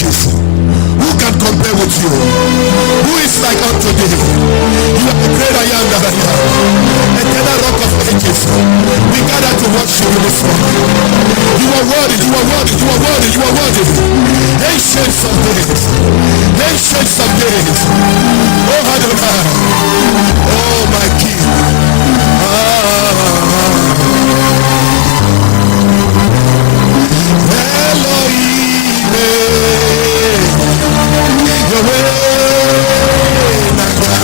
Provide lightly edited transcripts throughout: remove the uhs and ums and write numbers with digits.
Jesus. Who can compare with you? Who is like unto thee? You are the great I am that I am. Eternal rock of ages. We gather to worship you this morning. You are worthy, you are worthy, you are worthy, you are worthy. Ancients of days. Ancients of days. Oh, Adonai. Oh, my King. Elohim. Yahweh, Naga.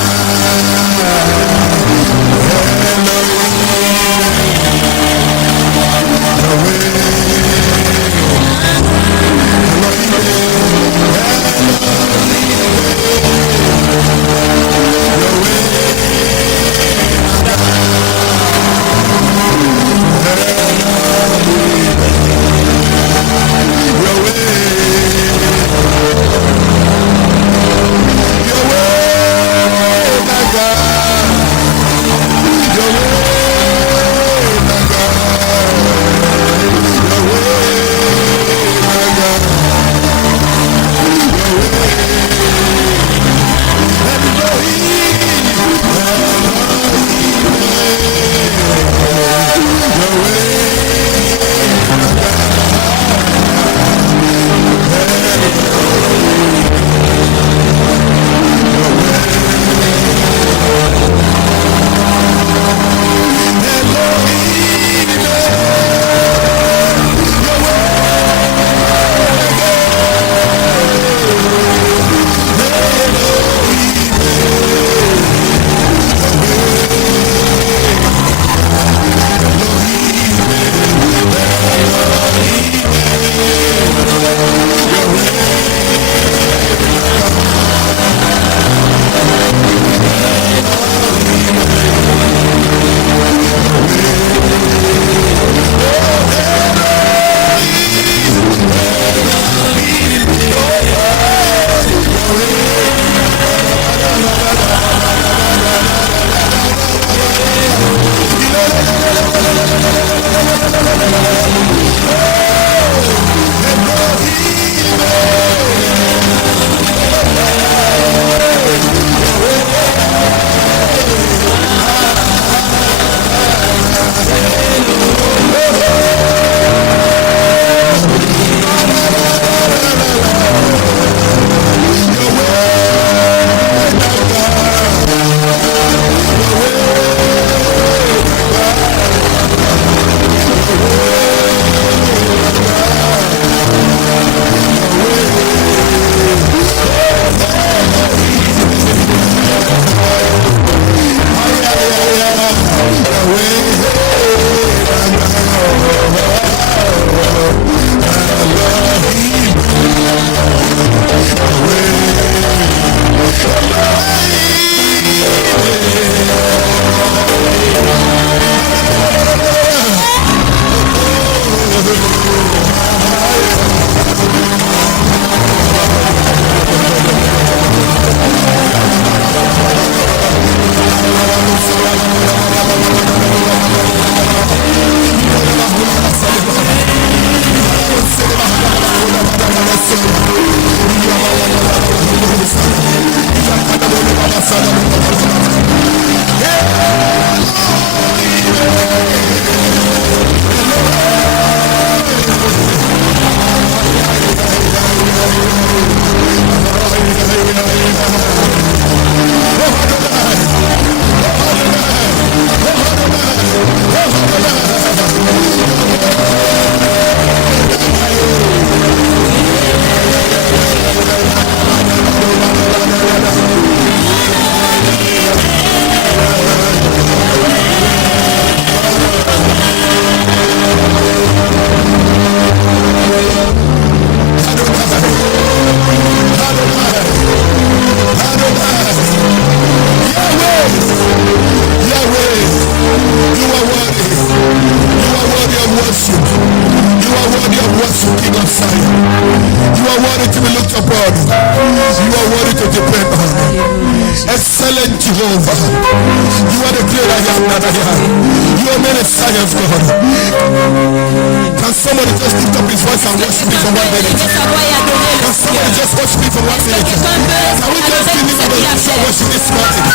just worship him for 1 minute? Can we just give him the worship this morning?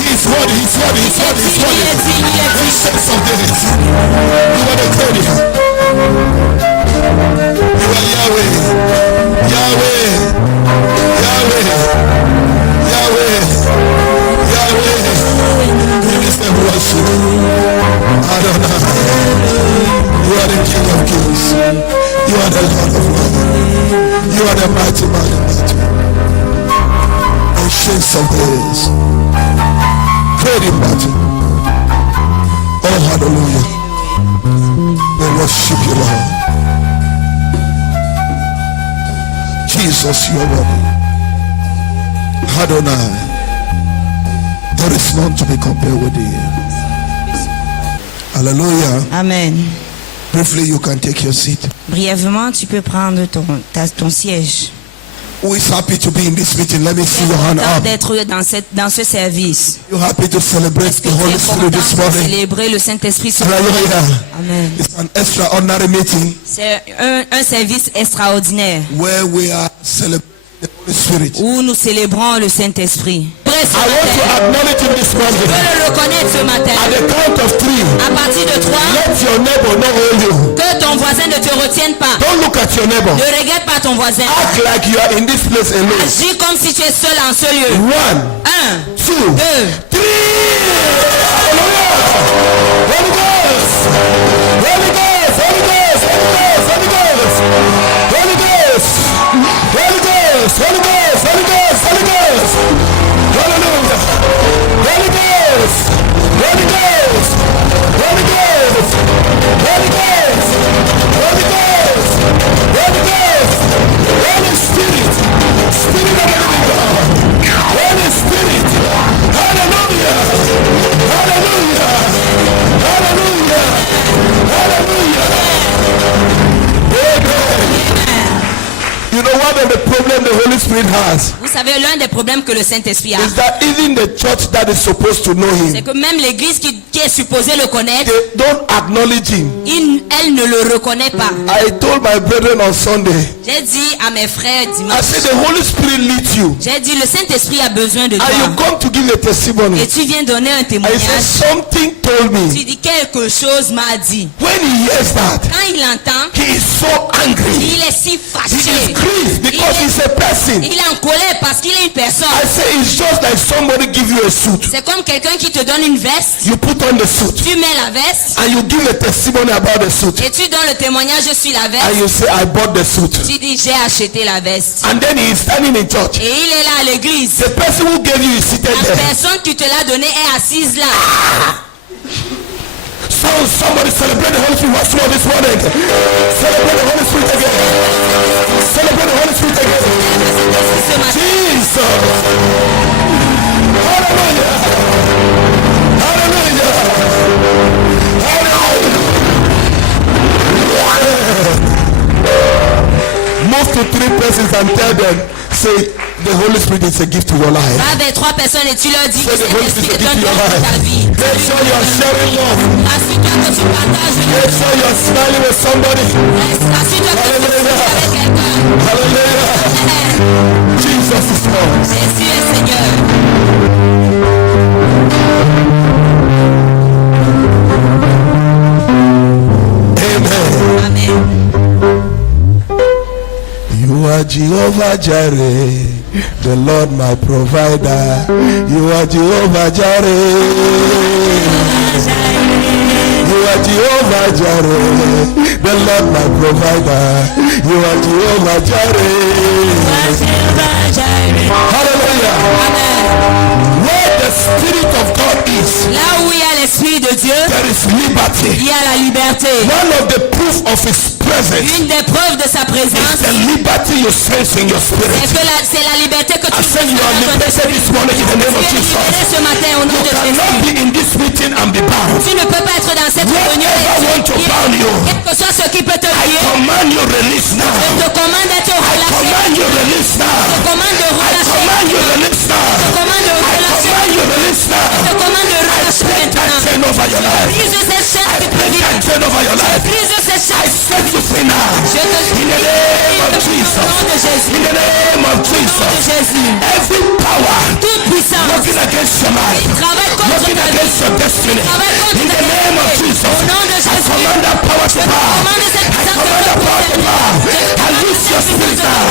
He's worthy, he's worthy, he's worthy, he's worthy. Ancients of days. You are the Lord. You are Yahweh. Yahweh. Yahweh. Yahweh. Yahweh. Give us the worship. Adonai. You are the King of Kings. You are the Lord of Lords. You are the mighty man in battle. Ancients of days. Great in battle. Oh, hallelujah. We worship you, Lord. Jesus, you are worthy. Adonai. There is none to be compared with thee. Hallelujah. Amen. Briefly, you can take your seat. Brièvement, tu peux prendre ton siège. Who is happy to be in this meeting? Let me see your hand up. D'être dans ce service. You happy to celebrate the Holy Spirit this morning? Célébrer le Saint-Esprit ce matin. Amen. It's an extraordinary meeting. C'est un service extraordinaire. Where we are celebrating the Holy Spirit. Où nous célébrons le Saint-Esprit. I want to acknowledge him this morning. Je veux le reconnaître ce matin. At the count of 3. À partir de 3. Let your neighbor not hold you. Que ton voisin ne te retienne pas. Don't look at your neighbor. Ne regarde pas ton voisin. Act like you are in this place alone. Agis comme si tu es seul en ce lieu. 1, 1, 2, 3. Holy Ghost! Holy Ghost! Holy Ghost! Holy Ghost! Holy Ghost! Holy Ghost! Holy Ghost! Holy Ghost! Holy Ghost! Holy Ghost! Hallelujah! Holy Ghost! Holy Ghost! Holy Ghost! Holy Ghost! Holy Ghost! Holy Ghost! Holy Spirit! Spirit of the living God! Holy Spirit! Hallelujah! Hallelujah! Hallelujah! Hallelujah! Amen! You know what the problem the Holy Spirit has? Vous savez, l'un des problèmes que le Saint-Esprit a, is that even the church that is supposed to know c'est him, que même l'église qui est supposée le connaître, they don't acknowledge him. elle ne le reconnaît pas. I told my brethren on Sunday, J'ai dit à mes frères I dimanche, said the Holy Spirit leads you, j'ai dit le Saint-Esprit a besoin de and you toi. come to give a testimony. Et tu viens donner un I témoignage. said something told me. Tu dis quelque chose m'a dit. When he hears that, Quand il entend, he is so angry. il est si He fâché. is grieved because he's a person. Il est en colère parce qu'il est une personne. I say it's just like somebody give you a suit. C'est comme quelqu'un qui te donne une veste. You put on the suit Tu mets la veste and you give a testimony about the suit, et tu donnes le témoignage sur la and veste. you say I bought the suit, Tu dis j'ai acheté la veste. and then he is standing in church. Et il est là à l'église. The person who gave you is seated La there. personne qui te l'a donné est assise là. So somebody celebrate the Holy Spirit once more this morning. Celebrate the Holy Spirit again. Celebrate the Holy Spirit again. Jesus. Hallelujah. Hallelujah. Hallelujah. Move to 3 persons and tell them, say, the Holy Spirit is a gift to your life. Va vers 3 personnes et tu leur dis que Say the Holy c'est Spirit is a un gift to don your pour ta life. vie. Make sure you are sharing love. Assure-toi que tu partages. Make sure you are smiling with somebody. Assure-toi que tu souris avec quelqu'un. Hallelujah. Jesus is Lord. Jésus est Seigneur. Amen. Amen. You are Jehovah Jireh, the Lord my provider. You are Jehovah Jireh. You are Jehovah Jireh, the Lord my provider. You are Jehovah Jireh. Hallelujah. Where the Spirit of God is, Là où il y a l'Esprit de Dieu, there is liberty. il y a la liberté. One of the proof of His presence Une des preuves de sa is présence, the liberty you sense in your spirit. c'est la liberté que I tu said you are dans ton liberated esprit. this morning in the name of Tu es Jesus. libéré ce matin au nom You de cannot Jésus. be in this meeting and be bound. Tu ne peux pas être dans cette réunion Whoever want to bound you, quel que soit ce qui peut te I lier. command you release Je now. te commande d'être I relâché. command you release Je now. te commande de I relâcher. command you release Je now. te commande de I relâcher. command you release Je te now. commande de I relâcher break that maintenant. chain over your life. Brise cette chaîne I de ta break vie. that chain over your life. Brise cette I chaîne. set you free now. Je te In the name of au Jesus. nom de Jésus. In the name of Jésus. Every power Toute puissance working against your qui life, travaille contre working ta vie, against your destiny. travaille contre In ta the name of destinée. Jesus, Au nom de I Jésus, command that power to bow. commande cette I puissance command that power to bow. I lose your spirit now.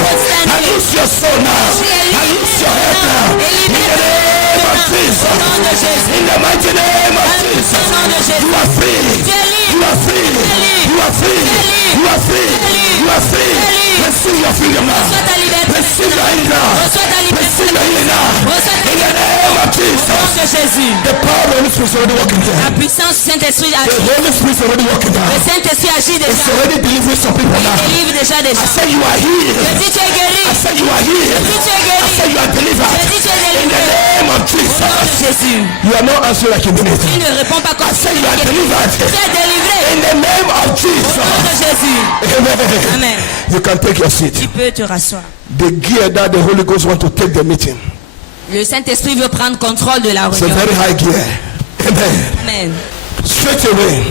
I lose your soul now. I lose your head now. In the name of Jesus. au nom de Jésus, In the mighty name of Jesus. au nom de You Jésus. are free. Tu es You libre. are free. You are free. You are free. You are free. Receive your freedom now. Reçois ta liberté. Receive your healing now. Reçois ta liberté. Receive your healing now. Reçois ta In the liberté. name of Au nom Jesus. de Jésus. The power of the Holy Spirit is already working La here. puissance du Saint-Esprit The agit. Holy Spirit is already working Le now. Saint-Esprit agit It's déjà. already delivering some people Il now. délivre déjà des I gens. say you are Je healed. dis tu es guéri. I say you are healed. Je dis tu es I guéri. say you are delivered. Je dis tu es In the délivré. name of Au nom de Jesus. Jésus. You are not answering like a minute. Tu ne réponds pas comme I say you are delivered. tu es délivré. In the name of Au nom de Jesus. Jésus. Amen. Amen. You can take your seat. Tu peux te rasseoir. The gear that the Holy Ghost want to take the meeting. Le Saint-Esprit veut prendre contrôle de la It's a réunion. very high gear. Amen. Amen. Straight away,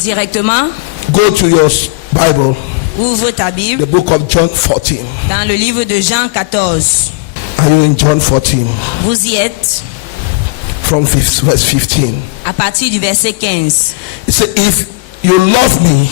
Directement, go to your Bible, ouvre ta Bible the book of John 14. dans le livre de Jean 14. Are you in John 14? Vous y êtes From verse 15. à partir du verset 15. It said, if you love me,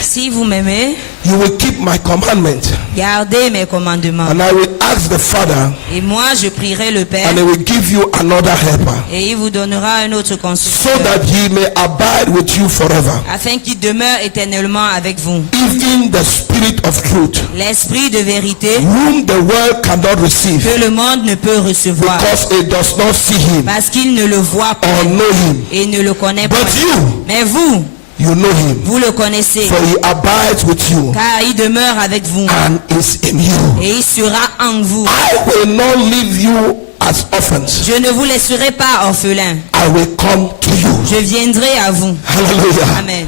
Si vous m'aimez, you will keep my commandment. gardez mes commandements. And I will ask the Father, Et moi, je prierai le Père and he will give you another helper, et il vous donnera un autre so consolateur that he may abide with you forever. afin qu'il demeure éternellement avec vous. Even the Spirit of truth, L'Esprit de vérité whom the world cannot receive, que le monde ne peut recevoir because it does not see him parce qu'il ne le voit pas or know him. et ne le connaît pas. But you, Mais vous, you know him, vous le connaissez for he abides with you car il demeure avec vous and is in you. et il sera en vous. I will not leave you as orphans. Je ne vous laisserai pas orphelins. I will come to you. Je viendrai à vous. Hallelujah. Amen.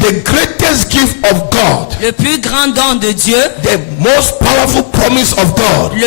The greatest gift of God, Le plus grand don de Dieu, the most powerful promise of God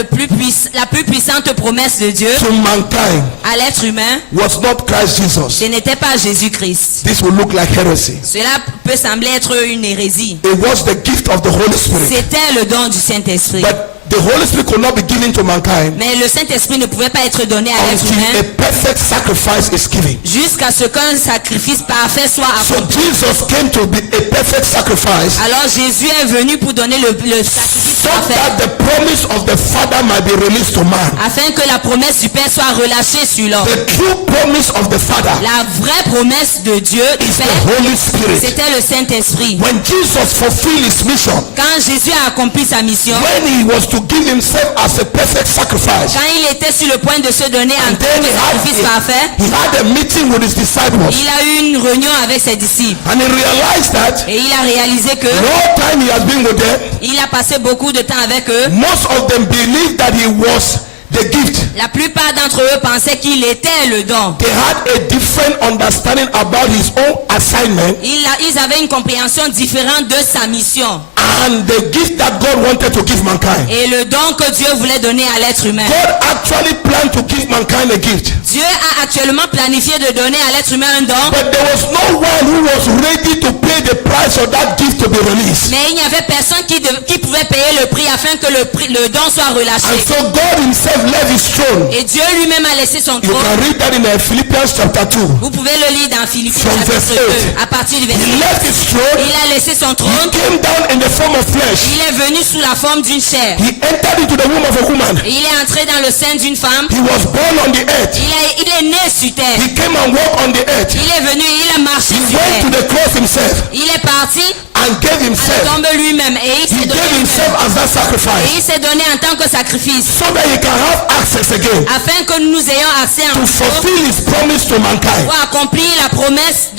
la plus puissante promesse de Dieu to mankind à l'être humain, was not Christ Jesus. ce n'était pas Jésus-Christ. This will look like heresy. Cela peut sembler être une hérésie. It was the gift of the Holy Spirit. C'était le don du Saint-Esprit. But the Holy Spirit could not be given to mankind Mais le Saint-Esprit ne pouvait pas être donné à l'être until a humain perfect sacrifice is given. jusqu'à ce qu'un sacrifice parfait soit So accompli. Jesus came to be a perfect sacrifice Alors Jésus est venu pour donner le sacrifice so parfait that the promise of the Father might be released to man. afin que la promesse du Père soit relâchée sur l'homme. The true promise of the Father La vraie promesse de Dieu, du is the Père, Holy Spirit. c'était le Saint-Esprit. When Jesus fulfilled his mission, Quand Jésus a accompli sa mission, when he was to give himself as a perfect sacrifice, quand il était sur le point de se donner en tant then que sacrifice parfait, he had a meeting with his disciples, il a eu une réunion avec ses disciples. and he realized that Et il a réalisé que the whole time he has been with them, il a passé beaucoup de temps avec eux. most of them believed that he was the gift. La plupart d'entre eux pensaient qu'il était le don. They had a different understanding about his own assignment Ils avaient une compréhension différente de sa mission and the gift that God wanted to give mankind. et le don que Dieu voulait donner à l'être humain. God actually planned to give mankind a gift, Dieu a actuellement planifié de donner à l'être humain un don, but there was no one who was ready to pay the price for that gift to be released. mais il n'y avait personne qui pouvait payer le prix afin que le don soit And relâché. so God himself left his throne. Et Dieu lui-même a laissé son You trône. can read that in Philippians chapter 2. Vous pouvez le lire dans Philippiens From chapitre verse 2, à partir du He verset. left his throne. Il a laissé son He trône. came down in the form of flesh. Il est venu sous la forme d'une chair. He entered into the womb of a woman. Et il est entré dans le sein d'une femme. He was born on the earth. Il est né sur terre. He came and walked on the earth. Il est venu, il a marché He sur went to terre. the cross himself Il est parti and gave à la himself. tombe lui-même et il He s'est donné gave himself lui-même. as that Et sacrifice il s'est donné en tant que sacrifice so that he can have access again afin que nous ayons accès to en fulfill his promise to mankind. pour accomplir la promesse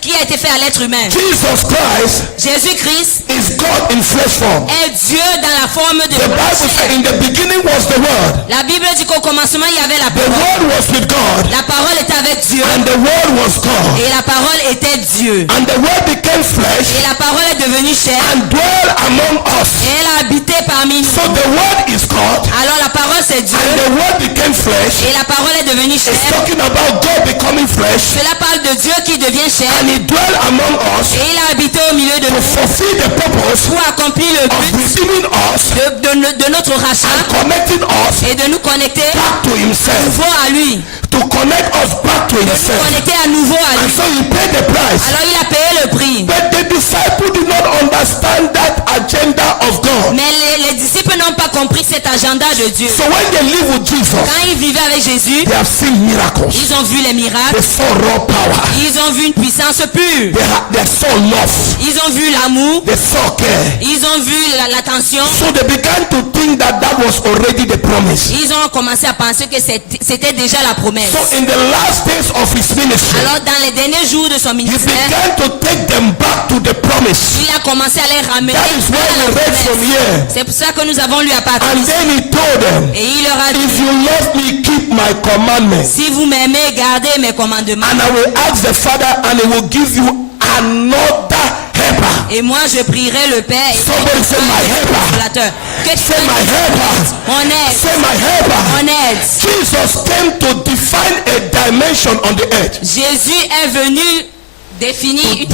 qui a été faite à l'être humain. Jesus Christ Jésus-Christ is God in flesh form. est Dieu dans la forme de The Bible says chair. in the beginning was the Word. La Bible dit qu'au commencement il y avait la The parole. Word was with God, La parole était avec Dieu and the Word was God. et la parole était Dieu. And the Word became flesh Et la parole est devenue chair and dwelt among us. et elle a habité parmi nous. So the Word is God, Alors la parole c'est Dieu. And the word became flesh. Et la parole est devenue It's chair. talking about God becoming flesh. Cela parle de Dieu qui devient chair. And he dwelt among us Et il a habité au milieu de to nous fulfill the purpose pour accomplir le of but redeeming us de notre rachat and connecting us et de nous connecter back to himself. nouveau à lui. To connect us back to De nous himself. connecter à nouveau à And lui. so he paid the price. Alors il a payé le prix. But the disciple did not understand that agenda of God. Mais les disciples n'ont pas compris cet agenda de Dieu. So when they live with Jesus, Quand ils vivaient avec Jésus, they have seen miracles. ils ont vu les They miracles. saw raw power. Ils ont vu une puissance pure. They saw love. Ils ont vu l'amour. They saw care. Ils ont vu l'attention. So they began to think that that was already the promise. Ils ont commencé à penser que c'était déjà la promesse. So in the last days of his ministry, Alors dans les derniers jours de son he ministère, began to take them back to the promise. il a commencé à les ramener That is why à la we read from promesse. here. C'est pour ça que nous avons lu à partir And d'ici. then he told them, Et il leur a if dit, you love me, keep my commandments. si vous m'aimez, gardez mes commandements. And I will ask the Father and he will give you another helper. Et moi je prierai le Père et Somebody say my helper. consolateur. Que Say my helper. mon aide, Say my helper. mon aide. Jesus came to define a dimension on the earth. Jésus est venu définir une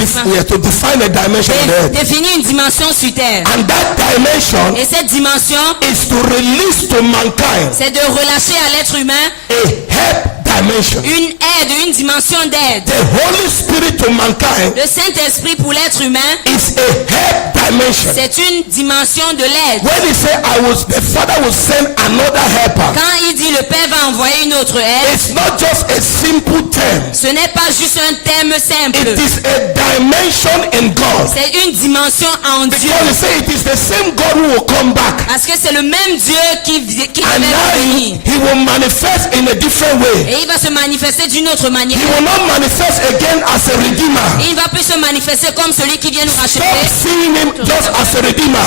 To define a dimension on the earth. définir une dimension sur terre. And that dimension Et cette dimension, is to release to mankind c'est de relâcher à l'être humain a help dimension. une aide, une dimension d'aide. The Holy Spirit to mankind Le Saint-Esprit pour l'être humain, is a help dimension. c'est une dimension de l'aide. When he said the Father will send another helper, Quand il dit le Père va envoyer une autre aide, it's not just a simple term. ce n'est pas juste un terme simple. It is a dimension in God. C'est une dimension en Dieu. Because he said it is the same God who will come back. Parce que c'est le même Dieu qui And va now venir. he will manifest in a different way. Et il va se manifester d'une autre manière. He will not manifest again as a redeemer. Il ne va plus se manifester comme celui qui vient nous Stop racheter. seeing him just as a redeemer.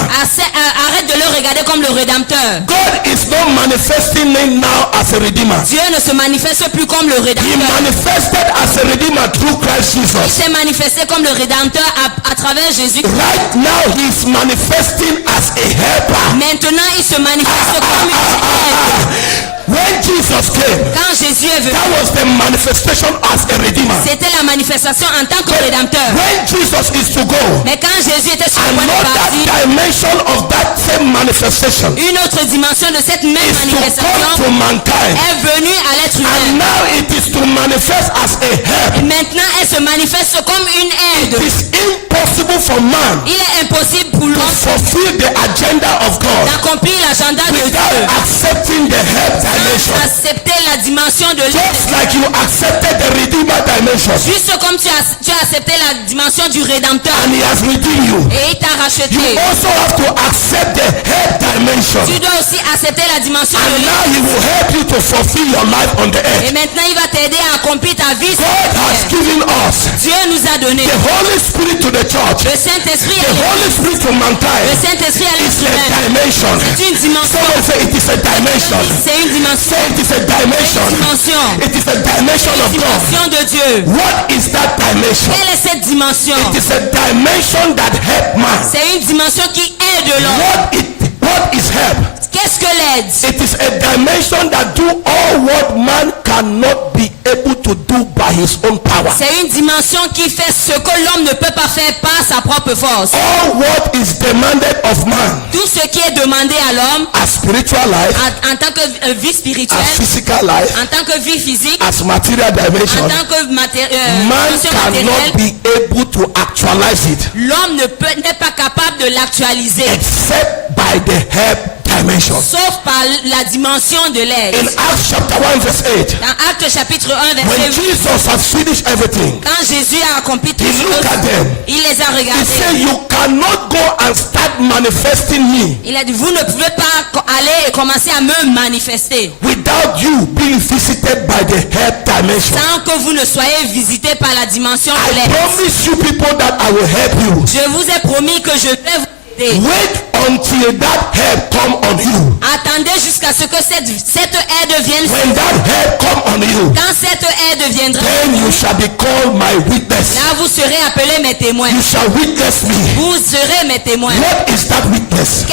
Arrête de le regarder comme le Rédempteur. God is not manifesting him now as a redeemer. Dieu ne se manifeste plus comme le He Rédempteur. manifested as a redeemer through Christ Il Jesus. s'est manifesté comme le Rédempteur à travers Jésus. Right now he is manifesting as a helper. Maintenant, il se manifeste comme une aide. When Jesus came, Quand Jésus est venu, that was the manifestation as a redeemer. c'était la manifestation en tant que Rédempteur. When Jesus is to go, Mais quand Jésus était sur le point de another partir, dimension of that same manifestation une autre dimension de cette même is to come manifestation to mankind. est venue à l'être And humain. now it is to manifest as a help. Et maintenant, elle se manifeste comme une It aide. is impossible for man Il est impossible pour to l'homme fulfill the agenda of God d'accomplir l'agenda de without Dieu accepting the help sans dimension. accepter la dimension de Just l'aide. like you accepted the redeemer dimension Juste comme tu as accepté la dimension du Rédempteur and he has redeemed you. et il t'a You racheté. also have to accept the help dimension. Tu dois aussi accepter la dimension And de now l'aide. he will help you to fulfill your life on the Et earth. maintenant, il va t'aider à accomplir ta vie sur God la has terre. given us Dieu nous a donné the Holy Spirit to the church. le Saint-Esprit The à l'Église. Holy Spirit to Le mankind Saint-Esprit à is l'être a humain. dimension. C'est une dimension. Someone say it is a dimension. C'est une dimension. Say it is a dimension. Une dimension. It is a dimension Une of God. dimension de Dieu. What is that dimension? Quelle est cette dimension? It is a dimension that help man. C'est une dimension qui aide l'homme. What is help? Qu'est-ce que l'aide? It is a dimension that do all what man cannot be able to do by his own power. C'est une dimension qui fait ce que l'homme ne peut pas faire par sa propre force. All what is demanded of man Tout ce qui est demandé à l'homme as spiritual life, en tant que vie spirituelle, as physical life, en tant que vie physique, as material dimension, en tant que man dimension cannot matérielle, be able to actualize it l'homme n'est pas capable de l'actualiser, except by the help dimension. sauf par la dimension de l'aide. In Acts chapter 1 verse 8, Dans Actes chapitre 1, when verset 8, Jesus has finished everything, quand Jésus a accompli toutes he looked choses, at them. il les a He regardés. said, you cannot go and start manifesting me Il a dit, vous ne pouvez pas aller et commencer à me manifester without you being visited by the help dimension. sans que vous ne soyez visité par la dimension de I l'aide. promise you people that I will help you. Je vous ai promis que je vais vous aider. Wait until that help come on you. Attendez jusqu'à ce que cette aide vienne. When that help come on you, Quand cette aide viendra, then you shall be called my witness. là vous serez appelés mes témoins. You shall witness me. Vous serez mes témoins. What is that witness?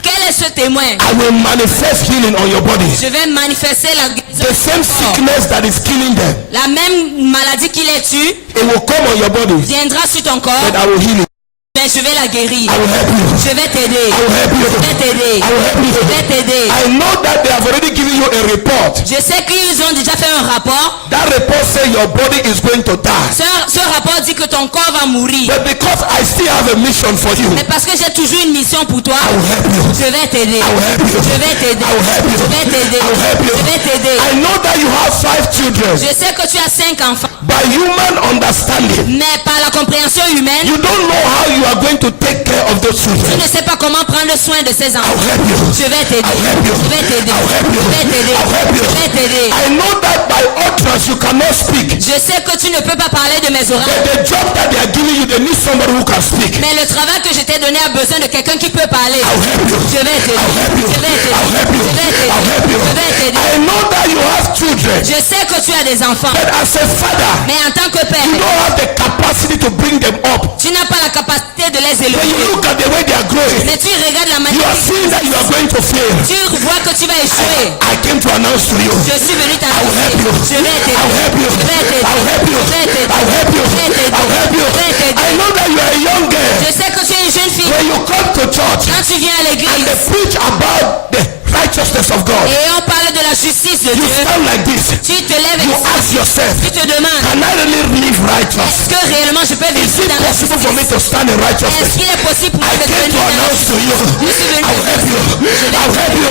Quel es ce témoin. I will manifest healing on your body. Je vais manifester la guérison. The same sickness that is killing them, La même maladie qui les tue it will come on your body, viendra sur ton corps, but I will heal it. mais je vais la guérir. I will help you. Je vais t'aider. I will help you. Je vais t'aider. I will help Je vais you. t'aider. I know that they have already given you a report. Je sais qu'ils ont déjà fait un rapport. That report says your body is going to die. Ce rapport dit que ton corps va mourir. But because I still have a mission for you, Mais parce que j'ai toujours une mission pour toi, I will help you. je vais t'aider. I will help you. Je vais t'aider. I will help you. Je vais t'aider. I will help you. Je vais t'aider. I know that you have 5 children. Je sais que tu as 5 enfants, By human understanding, mais par la compréhension humaine, you don't know how you are going to take care of those tu children. ne sais pas comment prendre soin de ces I will enfants. help you. Je vais t'aider. I will help you. Je vais t'aider. I will help you. Je vais t'aider. I will help you. Je vais t'aider. I know that by utterance you cannot speak. Je sais que tu ne peux pas parler de mes But oreilles, the job that they are giving you, they need somebody who can speak. mais le travail que je t'ai donné a besoin de quelqu'un qui peut parler. I will help you. Je vais t'aider. I'll help you. Je vais t'aider. I'll help you. Je vais t'aider. I'll help you. Je vais t'aider. I know that you have children, Je sais que tu as des enfants, but as a father, mais en tant que père, you don't have the capacity to bring them up. tu n'as pas la capacité de les When you élever. look at the way they are growing, Mais tu regardes la you manière are seeing that you are going to fail. tu vois que tu vas échouer. I came to announce to you. Je suis venu I will t'annoncer. help you. Je vais t'aider. I'll help you. Je vais t'aider. I'll help you. Je vais t'aider. I'll help you. Je vais t'aider. I'll help you. Je vais t'aider. I know that you are a young girl. Je sais que tu es une jeune fille. When you come to church Quand tu viens à and l'église they preach about the righteousness of God, et on parle de la justice de you Dieu, stand like this. tu te lèves You et ask yourself, tu te demandes, can I really live righteous? est-ce que réellement je peux Is vivre it dans la possible for me justice? to stand in Est-ce righteousness? qu'il est possible pour I moi de came venir to dans la announce to you. Je suis venu I will help you. I will help you.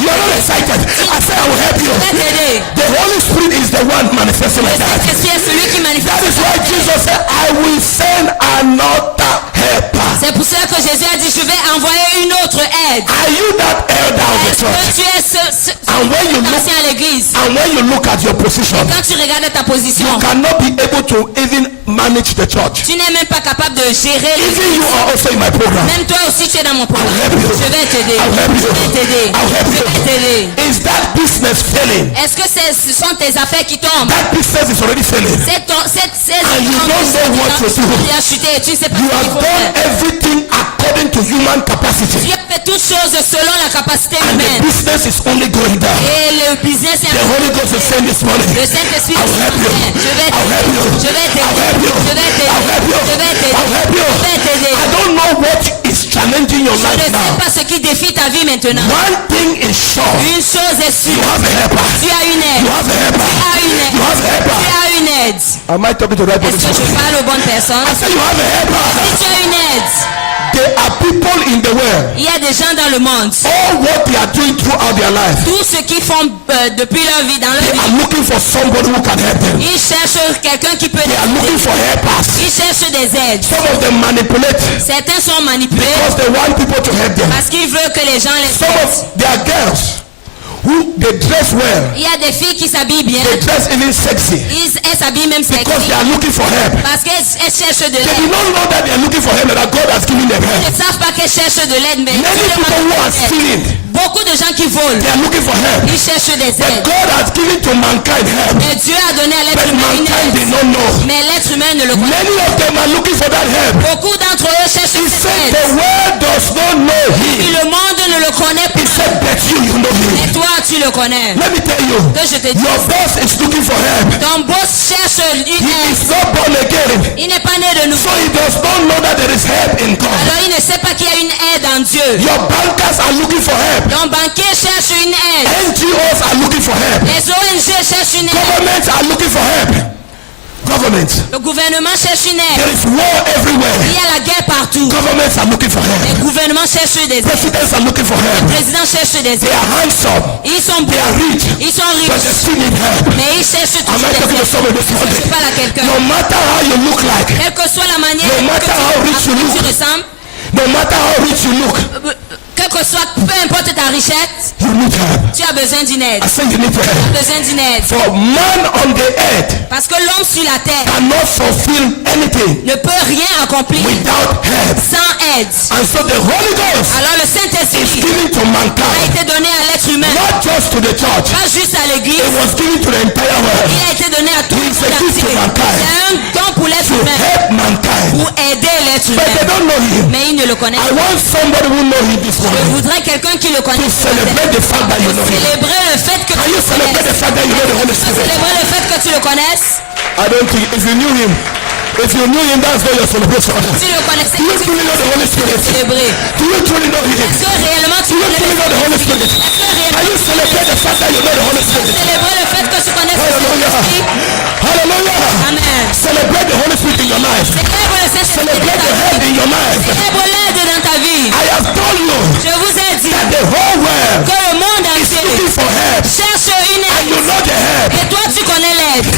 You are not excited. I say I will help you. Je vais t'aider. The Holy Spirit is the one manifesting Le like that. Saint-Esprit est celui qui That manifeste. is why Jesus said, I will send another helper. C'est pour cela que Jésus a dit, je vais envoyer une autre aide. Are you that elder of the Est-ce que church? tu es ce And when you look, ancien à l'église? and when you look at your position, Quand tu regardes ta position, you cannot be able to even manage the church. tu n'es même pas capable de gérer Even l'église. you are also in my program. Même toi aussi, tu es dans mon programme. I'll help you. Je vais t'aider. I'll help you. Je vais t'aider. I'll help Je vais t'aider. you. Is that business failing? Est-ce que ce sont tes affaires qui tombent? That business is already failing. And you don't know what to do. Tu as chuté et tu ne sais pas You ce qu'il have faut done faire. everything according to human Tu capacity. as fait toutes choses selon la capacité And the humaine. business is only going down. Et le business est The Holy Ghost is saying this morning, le Saint-Esprit I'll help you. je vais I'll help t'aider. you. Je vais I'll help t'aider. you. Je vais t'aider. I'll help you. Je vais t'aider. I'll help you. Je vais t'aider. I don't know what is challenging your Je ne life sais now. pas ce qui défie ta vie maintenant. One thing is sure. Une chose est You sûre. have a helper. Tu as une aide. You have a helper. Tu as une aide. You have a Tu helper. as une aide. Am I talking to the right Est-ce que person? je parle aux bonnes personnes? I say you have a helper. Si tu as une aide, There are people in the world. il y a des gens dans le monde. All what they are doing throughout their life, Tout ce qu'ils font depuis leur vie, dans leur they vie, are looking for somebody who can help them. ils cherchent quelqu'un qui peut They are les looking aider. for helpers. Ils cherchent des aides. Some of them manipulate Certains sont manipulés because they want people to help them. parce qu'ils veulent que les gens les Some aident. of their girls who they dress well, Il y a des filles qui s'habillent bien. they dress even sexy Elles s'habillent même because sexy they are looking for help. parce qu'elles cherchent de They do l'aide. not know that they are looking for help and that God has given them Ils help. ne savent pas qu'elles cherchent de l'aide, mais Many Dieu people who demande are de l'aide. stealing, Beaucoup de gens qui volent, they are looking for help. ils cherchent des But aides. God has given to mankind help. Mais Dieu a donné à l'être But humain une mankind did aide. not know. Mais l'être humain ne le connaît Many of them are looking for that help. pas. Beaucoup d'entre eux cherchent He cette said aide. the world does not know Et him. le monde ne le connaît He pas. said but you know him. Mais toi, tu le connais. Let me tell you, Que je te dis, your boss is looking for help. ton boss cherche une He aide. is not born again. Il n'est pas né de So nouveau. he does not know that there is help in God. Alors il ne sait pas qu'il y a une aide en Dieu. Your bankers are looking for help. Ton banquier cherche une aide. NGOs are looking for help. Les ONG cherchent une aide. Governments are looking for help. Governments. Le gouvernement cherche une aide. There is war everywhere. Il y a la guerre partout. Governments are looking for Les help. gouvernements cherchent des aides. Presidents are looking for Les help. présidents cherchent des They aides. are handsome. Ils sont They beaux. are rich. Ils sont But they riches. still need help. Mais ils cherchent Am toujours I des talking to aides. somebody this Je morning? parle à quelqu'un. No matter how you look like, Quelle que soit la manière No que matter how rich you tu look. ressembles, no matter how rich you look, quel que soit, peu importe ta richesse, you need help. tu as besoin d'une aide. I say you need Tu help. as besoin d'une aide. For man on the earth Parce que l'homme sur la terre cannot fulfill anything ne peut rien accomplir without help. sans aide. And so the Holy Ghost Alors le is Saint-Esprit given to a mankind, été donné à l'être humain, not just just to the church. Pas juste à l'église. It was given to the entire world. Il a été donné à tout le He is a gift to monde. mankind. C'est un don pour l'être To humain. help mankind. Pour aider l'être But they humain. don't know him. Mais ils ne le connaissent I pas. want somebody who know him this Je morning. voudrais quelqu'un qui le To connaisse. celebrate the fact that you know him. Célébrer le fait que Can tu you le celebrate the connaisses. fact that you know the Holy Spirit? Célébrer le fait que tu le connaisses. I don't think if you knew him, that's not your celebration. Tu le connaissais. Do you truly know the Holy Spirit? Célébrer. Do you truly know him? Est-ce que réellement tu Do you connais truly know the Holy Spirit? Est-ce que Can réellement you celebrate the fact that you know the Holy Spirit? célébrer le fait que tu connaisses le Hallelujah. Saint-Esprit? Hallelujah. Amen. Celebrate the Holy Spirit in your life. Célèbre le Saint-Esprit dans Celebrate the ta head vie. in your life. Célèbre l'aide dans ta vie. I have told you Je vous ai dit that the whole world que le monde is entier looking for help. cherche une And you aide. know the help. Et toi tu connais l'aide.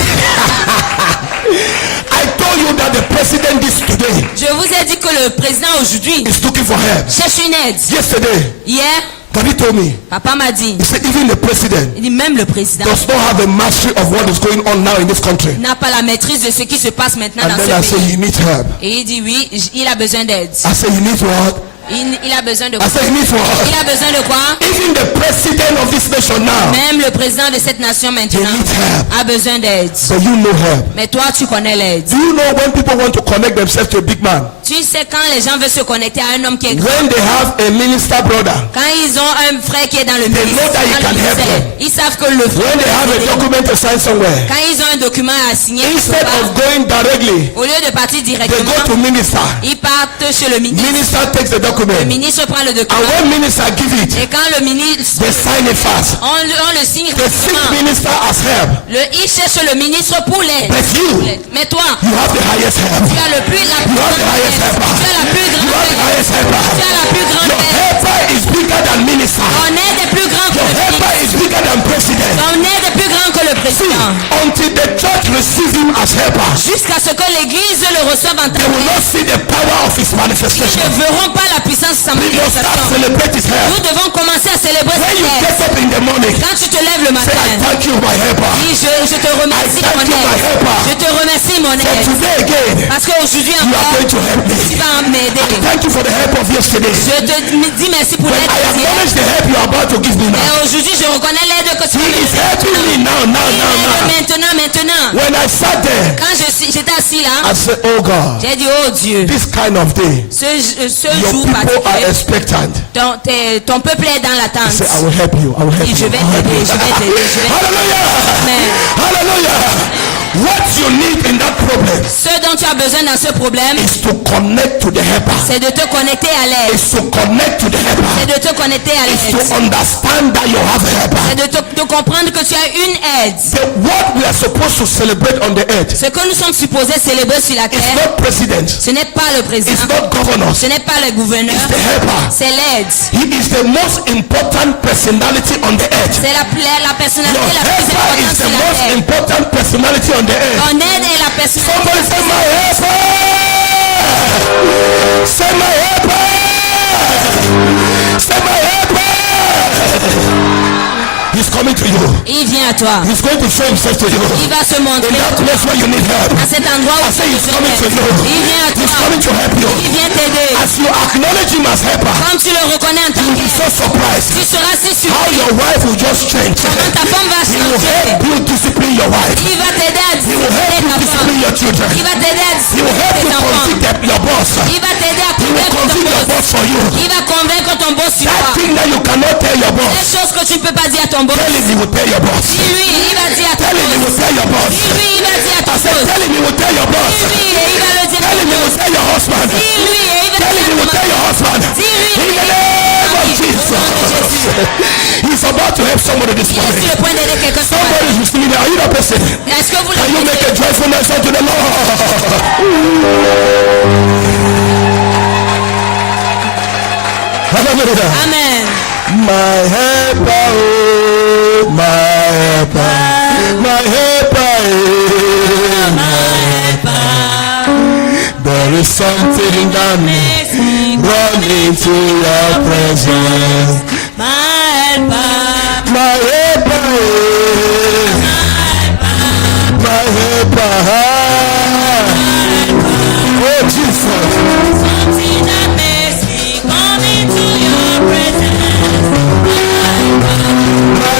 I told you that the president this today Je vous ai dit que le président aujourd'hui is looking for help. cherche une aide. Yesterday, Hier, Daddy told me, papa m'a dit, he said even the president il dit même le président does not have a mastery of what is going on now in this country. n'a pas la maîtrise de ce qui se passe maintenant And dans then I ce said, pays. he needs help. Et il dit oui, il a besoin d'aide. I said, he needs what? Il a besoin de I quoi? said, he needs what? Il a besoin de quoi? Even the president of this nation now, Même le président de cette nation maintenant He needs help. a besoin d'aide. but you know help. Mais toi, tu connais l'aide. Do you know when people want to connect themselves to a big man? Tu sais quand les gens veulent se connecter à un homme qui est grand, When they have a minister brother, quand ils ont un frère qui est dans le They know that he dans le can help ministère, them. ils savent que le when they have a frère, document to sign somewhere, quand ils ont un document à signer, instead of going directly, au lieu de partir they directement, go to minister. ils partent chez le ministre. Minister takes the Le document. ministre prend le And document. when minister give it, Et quand le ministre, they sign it fast. on le signe The sick rapidement. minister has help. Il cherche le ministre pour l'aide. But you, Mais toi, you have the highest help. tu as la plus You have the grande highest aide. helper. Tu as la plus You grande have the aide. highest helper. Tu as la plus grande Your aide. helper is bigger than minister. Ton aide est plus grande que Your le helper ministre. is bigger than president. Ton aide est plus grande que le See, président. until the church receives him as helper, Jusqu'à ce que l'église le reçoive en tant they will que not see the power of his ils manifestation. ne verront pas la puissance de sa We must start manifestation. celebrate his help. Nous devons commencer à célébrer When cette you aide. get up in the morning, Quand tu te lèves le say, I matin, thank you, my helper. dis je te remercie I thank mon you, my aide. helper. Je te remercie mon For aide. today again, Parce qu'aujourd'hui you are encore, going to help me. tu vas m'aider. Thank you for the help of yesterday. Je te dis merci pour But l'aide I d'hier. acknowledge the help you are about to give me Et now. aujourd'hui, je reconnais l'aide que tu He m'as is donnée. helping me now. Maintenant. When I sat there, Quand j'étais assis là, I said, oh God, j'ai dit, oh Dieu, this kind of day, ce your jour people are particulier, expectant. ton peuple est dans l'attente. Say, I will help you. I will help Et you. je vais I will help t'aider, you. je vais t'aider, je vais t'aider. Hallelujah. Amen. Hallelujah. What you need in that problem Ce dont tu as besoin dans ce problème, is to connect to the helper. c'est de te connecter à l'aide. Is to connect to the helper. C'est de te connecter à To l'aide. understand that you have a helper. C'est de comprendre que tu as une aide. What we are supposed to celebrate on the earth Ce que nous sommes supposés célébrer sur la is terre, not president. ce n'est pas le It's président, not governors. ce n'est pas le gouverneur, It's the helper. c'est l'aide. He is the most important personality on the earth. C'est la personnalité Your la plus helper is importante the sur la most terre. important personality on the earth. Ton aide est la personnalité. Somebody say my helper. Say my helper. Say my helper. He's coming to you. Il vient à toi. He's going to show himself to you. Il va se montrer In that place where you need help. à cet endroit I où say tu he's as coming to besoin you. d'aide. Il vient à He's toi. coming to help you. Il vient t'aider. As you acknowledge him as helper, Comme tu le reconnais en tant you'll be so que surprised tu seras si how surpris. your wife will just change. Comment ta femme va He will changer. help you discipline your wife. Il va t'aider à He will help discipliner you ta discipline femme. your children. Il va t'aider à He will help discipliner you tes enfants. convict your boss. Il va t'aider à He will convaincre ton convict your boss boss. for you. Il va convaincre ton boss sur That toi. thing that you cannot tell your Des boss, choses que tu ne peux pas dire à ton boss. tell him he will tell your boss. Dis-lui, il va dire à ton Tell him he will boss. tell your boss. Dis-lui, il va dire à I ton said, boss. tell him he will tell your boss. Dis-lui, et il va le dire à Tell him he ton will boss. tell your husband. Dis-lui, et il va Tell him he dire will à tell ton your husband. Dis-lui, In the name of Jesus. He's about to help somebody this il est morning. sur le point d'aider quelqu'un ce Somebody matin. is receiving it. Are you that person? Est-ce que vous Can you make a l'avez? joyful noise unto the Lord? Hallelujah. Amen. My helper, oh, my helper, my helper, oh, there is something that makes me run into your presence. My helper, oh, my helper, oh Jesus. Something that makes me come into your presence. My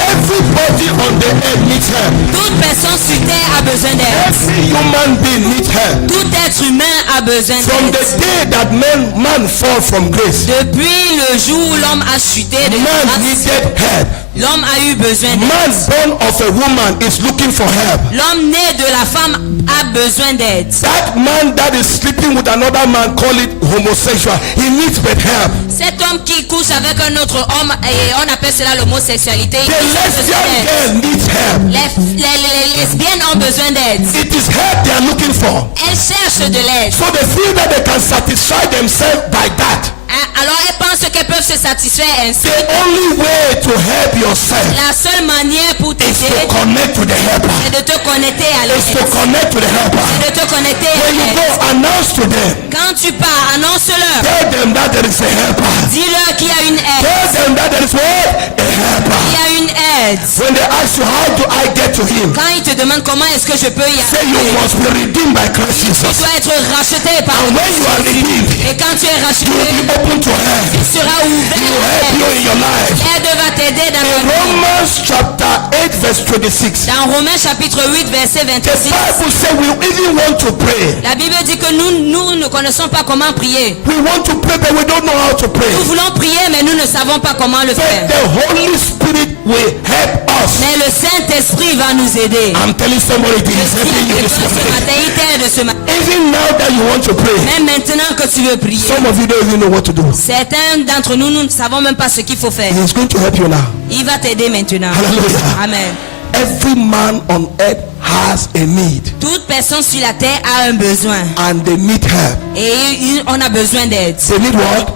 Everybody on the earth needs help. Toute personne sur terre a besoin d'aide. Every human being needs help. Tout être humain a besoin From d'aide. the day that man fall from grace, Depuis le jour où l'homme a chuté de man grâce, needed help. l'homme a eu besoin d'aide. Man born of a woman is looking for help. L'homme né de la femme a besoin d'aide. That man that is sleeping with another man, call it homosexual. He needs but help. Cet homme qui couche avec un autre homme, et on appelle cela l'homosexualité. The lesbian girl needs help. Les lesbiennes ont besoin d'aide. It is help they are looking for. Elles cherchent de l'aide. So they feel that they can satisfy themselves by that. Alors elles pensent qu'elles peuvent se satisfaire ainsi. The only way to help yourself La seule manière pour is to t'aider connect to the helper. est de te connecter à Is to l'aide. connect to the helper. De te connecter à When you l'aide. go, announce to them. Quand tu pars, annonce-leur. Tell them that there is a helper. Dis-leur qu'il y a une aide. Tell them that there is what? A helper. Il y a une aide. When they ask you, how do I get to him? Quand ils te demandent comment est-ce que je peux y Say you aller, must be redeemed by Christ tu Jesus. dois être racheté par And when you are redeemed, Et quand tu es you racheté, will be open to help. tu seras ouvert He will à help you l'aide. in your life. L'aide va t'aider dans In ta vie. Romans chapter 8 verse 26, Dans Romains chapitre 8 verset the 26, Bible says we even want to pray. la Bible dit que nous ne connaissons pas comment prier. We want to pray but we don't know how to pray. Nous voulons prier mais nous ne savons pas comment le But faire. the Holy Spirit will help us. Mais le Saint-Esprit va nous aider. I'm telling somebody Je this dis à helping you quelqu'un this ce morning. matin, il t'aide ce matin. Even now that you want to pray, Même maintenant que tu veux prier. some of you don't even know what to do. Certains d'entre nous, nous ne savons même pas ce qu'il faut faire. He's going to help you now. Il va t'aider maintenant. Hallelujah. Amen. Every man on earth has a need, Toute personne sur la terre a un besoin. and they need help. Et on a besoin d'aide. They need what?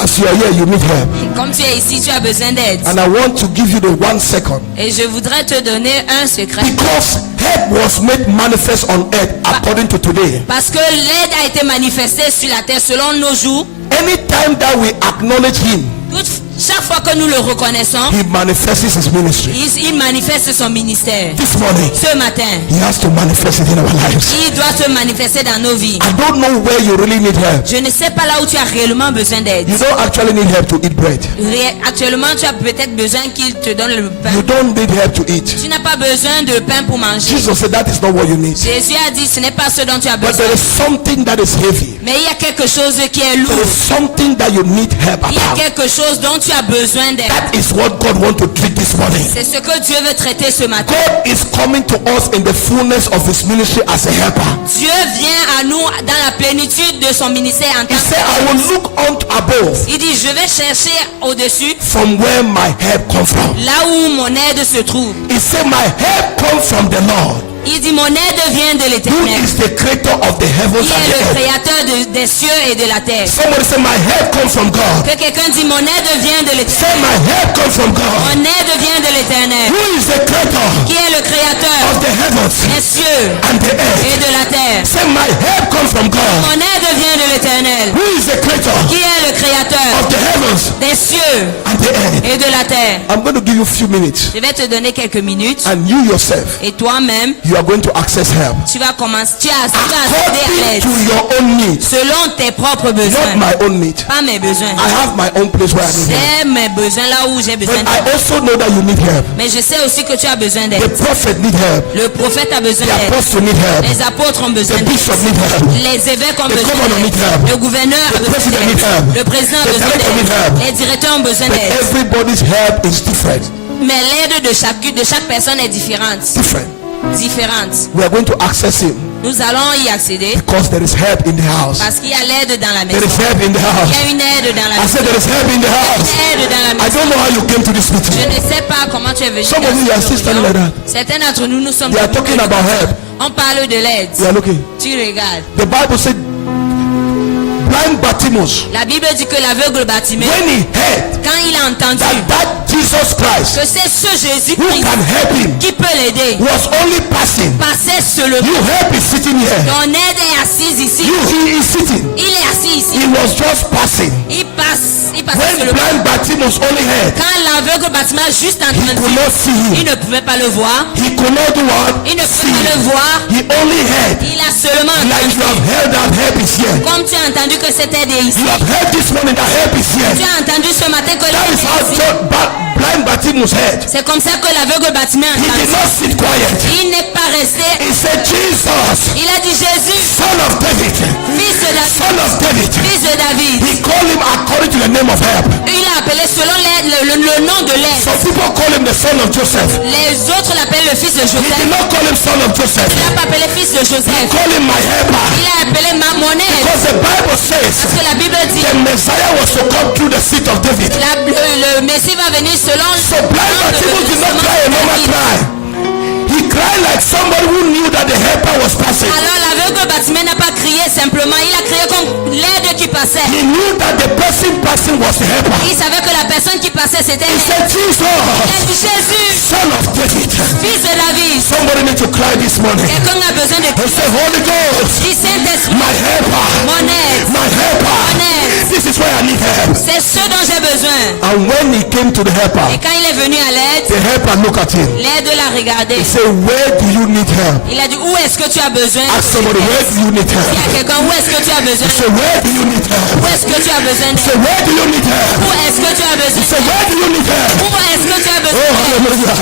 As you are here, you need help. Comme tu es ici, tu as besoin d'aide. And I want to give you the 1 second. Et je voudrais te donner un secret. Because help was made manifest on earth according to today. Parce que l'aide a été manifestée sur la terre selon nos jours. Anytime that we acknowledge him, Chaque fois que nous le reconnaissons, he manifests his ministry. il manifeste son ministère. This morning, Ce matin, he has to manifest it in our lives. il doit se manifester dans nos vies. I don't know where you really need help. Je ne sais pas là où tu as réellement besoin d'aide. You don't actually need help to eat bread. Actuellement, tu as peut-être besoin qu'il te donne le pain. You don't need help to eat. Tu n'as pas besoin de pain pour manger. Jesus said that is not what you need. Jésus a dit, ce n'est pas ce dont tu as But besoin. there is something that is heavy. Mais il y a quelque chose qui est There lourd. is something that you need help Il y a about. quelque chose dont tu as besoin d'aide. That is what God wants to treat this morning. C'est ce que Dieu veut traiter ce matin. God is coming to us in the fullness of his ministry as a helper. Dieu vient à nous dans la plénitude de son ministère en He tant said, I que... will look on above Il dit, je vais chercher au-dessus, from where my help comes from. là où mon aide se trouve. He said, my help comes from the Lord, Il dit, mon aide vient de who l'Éternel, is the creator of the heavens qui and est the le earth. créateur des cieux et de la terre. Somebody say, my help comes from God. Que quelqu'un dit, mon aide vient de Say, l'Éternel. my help comes from God, Mon aide vient de l'Éternel, who is the creator qui est le créateur of the heavens des cieux and the earth. et de la terre. Say, my help comes from God, Mon aide vient de l'Éternel, who is the creator qui est le créateur of the heavens des des cieux and the earth. et de la terre. I'm going to give you a few minutes, Je vais te donner quelques minutes and you yourself, et toi-même, you are going to access help tu vas commencer, tu as accédé à l'aide according to your own needs, selon tes propres not besoins, my own need. pas mes besoins. I have my own place where I need help. C'est mes besoins là où j'ai besoin But I d'aide. also know that you need help. Mais je sais aussi que tu as besoin d'aide. The prophet need help. Le prophète a besoin The d'aide. apostle need help. Les apôtres ont besoin The d'aide. bishop need help. Les évêques ont The besoin governor need help. d'aide. Le gouverneur a The besoin president need d'aide. help. Le président a The besoin director need help. d'aide. Les directeurs ont besoin But d'aide. everybody's help is different. Mais l'aide de chaque personne est différente. Different. Différente. We are going to access him Nous allons y accéder because there is help in the house. parce qu'il y a l'aide dans la There maison. is help in the Il house. y a une aide dans la I maison. said there is help in the house. Une aide dans la I maison. don't know how you came to this Je meeting. ne sais pas comment tu es venu. Some of you are still standing like that. Certains d'entre nous, nous sommes. They are talking about help. On parle de l'aide. You are looking. Tu regardes. The Bible said blind Bartimaeus, La Bible dit que l'aveugle Bartimée, when he heard quand il a entendu that Jesus Christ que c'est ce who Jésus-Christ can help him qui peut l'aider, was only passing. passait seulement. You help is sitting here. Ton aide est assise ici. He is sitting. Il est assis ici. He was just passing. Il passait When seulement. blind Bartimaeus only heard, Quand l'aveugle Bartimée a juste he could entendu, not see il him. ne pouvait pas le voir. He could not do what? Il ne See pouvait pas le him. voir. He only heard. Il a seulement Like you entendu. have heard that help is here. Comme tu as entendu que c'était ici. You have heard this morning that help is Tu here. as entendu ce matin que That l'aide is how est ici. blind Bartimaeus heard. C'est comme ça que l'aveugle Bartimée a He did entendu. not sit quiet. Il n'est pas resté. He said, Jesus, Il a dit Jésus, son of David, fils de David. son of David. Fils de David. He called him according to the name of help. Il a appelé selon le nom de l'aide. Some people call him the son of Joseph. Les autres l'appellent le fils de He Joseph. did not call him son of Joseph. Il n'a pas appelé fils de Joseph. Call him my helper. Il a appelé mon aide. Because the Bible says Parce que la Bible dit the Messiah was to come through the seed of David. le Messie va venir selon So blind Bartimaeus did not cry a normal cry. He cried like somebody who knew that the helper was passing. Alors l'aveugle Bartimée n'a pas crié simplement. Il a crié comme l'aide qui passait. He knew that the person passing was the helper. Il savait que la personne qui passait c'était He l'aide. said, Jesus, Il a dit Jésus, son of David. fils de David. Somebody need to cry this morning. Quelqu'un a besoin de He said, Holy Ghost, Dis Saint-Esprit, my helper, mon aide, my helper. mon aide. This is where I need help. C'est ce dont j'ai besoin. And when he came to the helper, Et quand il est venu à l'aide, the helper looked at him. l'aide l'a regardé. He said, where do you need help? Il a dit, où est-ce que tu as besoin? Ask somebody, where do you need Il y a help? quelqu'un, où est-ce que tu as besoin? He said, where do you need help? Où est-ce que tu as besoin He d'aide? said, where do you need help? Où est-ce que tu as He besoin said, d'aide? where do you need help? Où est-ce que tu as besoin Oh, d'aide? hallelujah.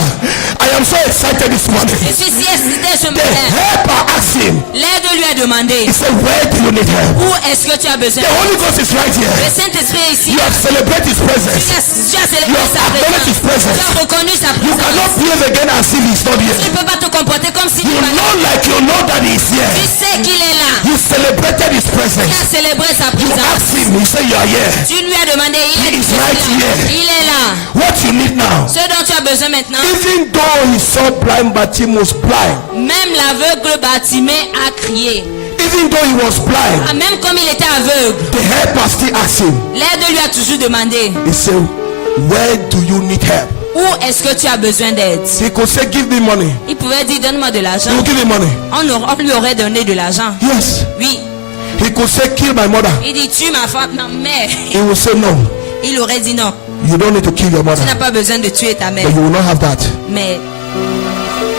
I am so excited this morning. Je suis si excité ce The matin. helper asked him, L'aide lui a demandé, he said, where do you need help? où est-ce que tu as besoin? The Holy Ghost is right Le here. Saint-Esprit est ici. You have celebrated his presence. Tu as You célébré have sa acknowledged his présence. presence. Tu as reconnu sa You présence. cannot behave again as if he's not Tu here. ne peux pas te comporter comme si tu You pas là. know like you know that he's Tu here. sais qu'il est là. You celebrated his Tu presence. as célébré sa You présence. asked him, he said you are here. Tu lui as demandé, il He est is right here. Il est là. What you need now? Ce dont tu as besoin maintenant, Even though he saw blind Bartimaeus blind, même l'aveugle Bartimée a crié. even though he was blind, Ah, même comme il était aveugle, the helper still asked him. l'aide lui a toujours demandé, He said, where do you need help? où est-ce que tu as besoin d'aide? He could say, give me money. Il pouvait dire, donne-moi de l'argent. He will give him money. On lui aurait donné de l'argent. Yes. Oui. He could say, kill my mother. Il dit, tue ma femme, ma mère. He will say, no, Il aurait dit non. you don't need to kill your Tu mother. n'as pas besoin de tuer ta mère. But you will not have that. Mais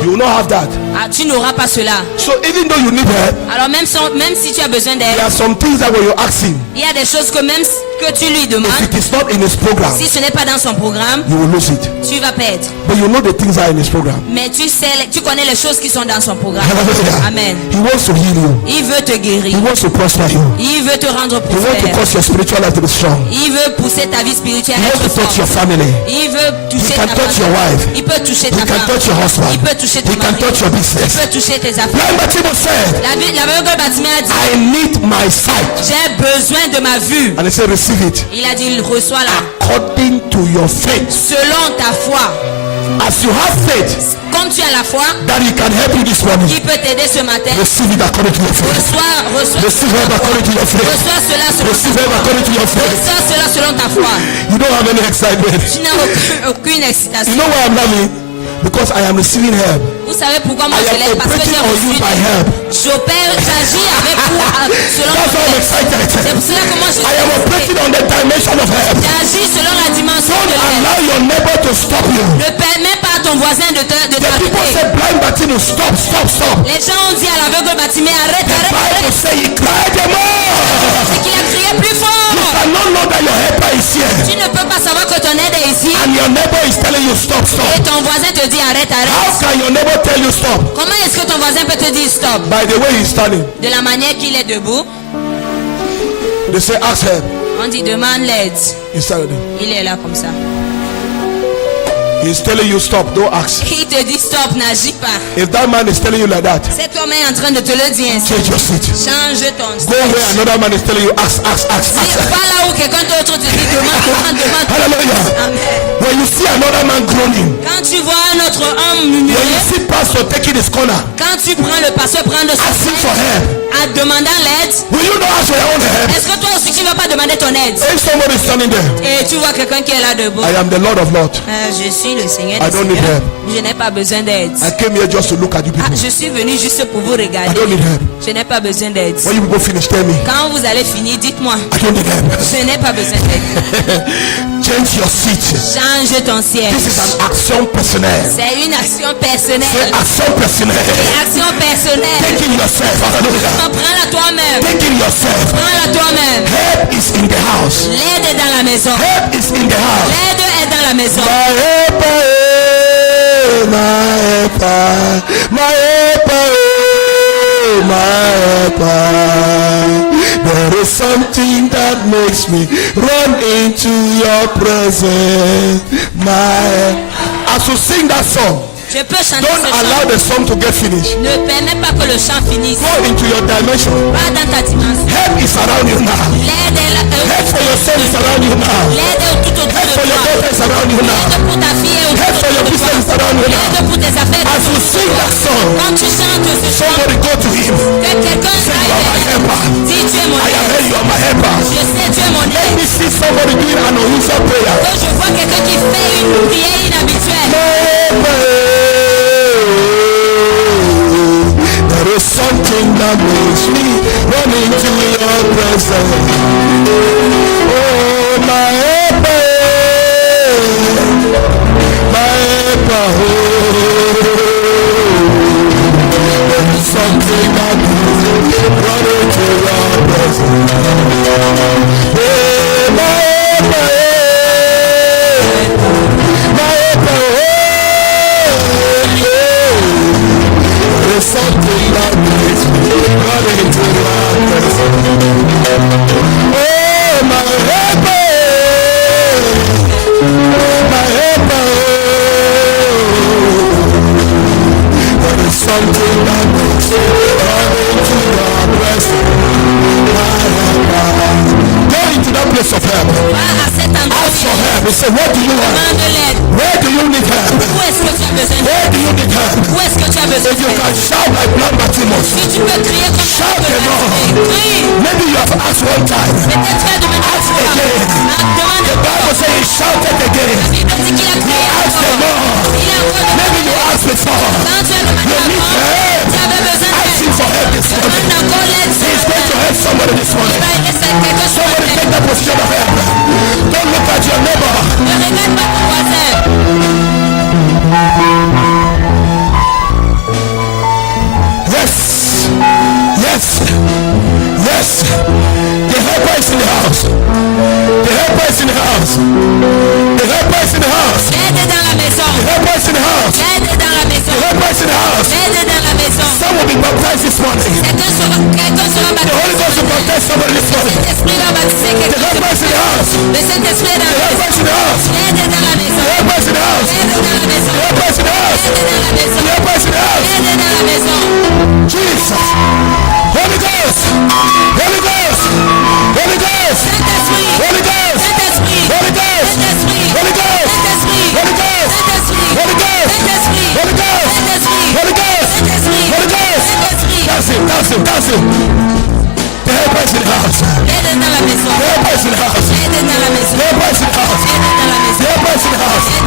You will not have that. tu n'auras pas cela. So even though you need help, Alors même si tu as besoin d'aide, there are some things that when you ask him, il y a des choses que même que tu lui if demandes, it is not in his program, si ce n'est pas dans son programme, you will lose it. tu vas perdre. But you know the things that are in his program. Mais tu connais les choses qui sont dans son programme. Hallelujah. Amen. He wants to heal you. Il veut te He guérir. wants to prosper you. Il veut te rendre He wants to prospère. cause your spiritual life to be strong. Il veut pousser ta vie spirituelle He à wants to être touch your forte. family. Il veut toucher He can ta touch your femme. wife. Il peut toucher He ta can femme. touch your husband. Il peut toucher ton He can mari. touch your Il business. peut toucher tes affaires. Blind Bartimaeus said, L'aveugle Bartimée a dit, I need my sight. j'ai besoin de ma vue. And he said, receive it. Il a dit, reçois la According to your faith. selon ta foi. As you have faith Comme tu as la foi that he can help you this morning, qui peut t'aider ce matin, receive it according to your faith. reçois Receive help according to your faith. cela selon Receive ta help foi. according to your faith. Reçois cela selon ta foi. You don't have any excitement. Tu n'as aucune You excitation. know why I'm laughing? Because I am receiving help. Vous savez pourquoi moi I je am l'aide? Parce que operating j'ai on reçu. you by help. J'agis avec vous selon That's why I'm mon aide. excited. C'est pour cela que moi je I am operating on the dimension of help. J'agis selon la dimension Don't de l'aide. allow your neighbor to stop you. Ne permets pas à ton voisin de The people t'arrêter. say blind Bartimaeus, stop, stop, stop. Les gens ont dit à l'aveugle Bartimée, arrête, The arrête, Bible arrête. say he cried the more. C'est qu'il a crié plus You fort. cannot know that your helper is here. Tu ne peux pas savoir que ton aide est ici. And your neighbor is telling you stop, Et stop. ton voisin te dit arrête, How arrête. can your neighbor tell you stop? Comment est-ce que ton voisin peut te dire stop? By the way he's standing. De la manière qu'il est debout, They say ask help. on dit demande l'aide. He's standing. Il est là comme ça. He's telling you stop, don't ask. Il te dit stop, n'agis pas. If that man is telling you like that, Cet homme est en train de te le dire ainsi. change your seat. Change ton Go where siège. another man is telling you ask, ask, ask, ask. Pas là où quelqu'un d'autre te dit demande. Hallelujah. Amen. When you see another man groaning, Quand tu vois un autre homme when you murmurer, see pastor taking his corner, quand tu prends le pasteur prendre son asking for siège, help, en demandant l'aide, will you not ask for your own help? est-ce que toi aussi tu ne vas pas demander ton aide? If somebody is standing there, Et tu vois quelqu'un qui est là debout. I am the Lord of Lords. Je suis le Seigneur I des don't need Seigneurs. help. Je n'ai pas besoin d'aide. I came here just to look at you Ah, people. je suis venu juste pour vous I regarder. don't need help. Je n'ai pas besoin d'aide. When you people finish, tell me. Quand vous allez finir, dites-moi. I don't need help. Je n'ai pas besoin d'aide. Change your seat. Change ton siège. This is an action personnel. C'est une action Say personnelle. action personnel. Une action personnelle. Taking yourself. Hallelujah. Prends-la toi-même. Taking yourself. Prends-la toi-même. Help is in the house. L'aide est dans la maison. Help is in the house. L'aide est dans la maison. My helper, my helper, my helper, my helper. There is something that makes me run into your presence. As you sing that song, Je peux chanter don't ce allow chant. the song to get finished. Ne permets pas que le chant finisse. Go into your dimension. Pas dans ta dimension. Help is around you now. L'aide est là. Help for your son is around you now. L'aide est tout autour Help de for your toi. daughter is around you now. L'aide pour ta fille est Help for autour your de business is toi. around you now. L'aide pour tes affaires. As you sing that song, Quand tu chantes ce chant, somebody go to him. que quelqu'un Say, you are my s'aille. helper. Dis tu es mon I am aide. here, you are my helper. Je sais tu es mon Let aide. me see somebody doing an unusual prayer. Quand je vois quelqu'un qui fait une prière inhabituelle. There is something that makes me run into your presence. Oh, my helper, my helper. Oh, there is something that makes me run into your presence. Oh, my helper, my helper. There's something that makes me run into your presence. Oh, my helper, my helper. There is something that makes me run into your presence. My helper. Go into that place of help. Va à cet endroit. Ask for help. He said, what do you want? Demande de l'aide. Where do you need help? Où est-ce que tu as besoin d'aide? Where do you need help? Où est-ce que tu as besoin If you d'aide? can shout like blind Bartimaeus, Si tu peux crier comme ça, Shout tu peux the Lord. crie. maybe you have asked one time. Peut-être tu as demandé une Ask fois. again. Demande The Bible says he shouted again. Il dit qu'il a crié Ask the encore. Lord. Il a encore Maybe demandé. you asked before. Quand tu as demandé You need avant, help. tu avais besoin Ask him d'aide. for help this morning. Demande encore l'aide. He's going to help somebody this Il morning. va aider quelqu'un sur la Somebody tête. take that position of help. Don't look at your neighbor. Ne regarde pas ton voisin. Yes. Yes. Yes. The helper is in the house. The helper is in the house. The helper is in the house. L'aide est dans la maison. The helper is in the house. L'aide est dans la maison. The helper is in the house. L'aide est dans la maison. Some will be baptized this morning. Quelqu'un sera The Holy Ghost will baptisé. baptize somebody this morning. L'Esprit va baptiser The quelqu'un. helper is in the house. Le Saint-Esprit est dans The la helper maison. is in the house. L'aide est dans la maison. The helper is in the house. L'aide est dans la maison. The helper is in the house. L'aide est dans la maison. The helper is in the house. L'aide est dans la maison. Jesus. Holy Ghost. Holy Ghost. Holy Ghost. Saint-Esprit. Holy Ghost. Saint-Esprit. Holy Ghost. Saint-Esprit. Holy Ghost. Saint-Esprit. Holy Ghost. Saint-Esprit. Holy Ghost. Saint-Esprit. Holy Ghost. Saint-Esprit. Holy Ghost. Saint-Esprit. Holy Ghost. Saint-Esprit. That's it. That's it. That's it. The helper is in the house. L'aide est dans la maison. The helper is in the house. L'aide est dans la maison. The helper is in the house. L'aide est dans la maison. The helper is in the house. L'aide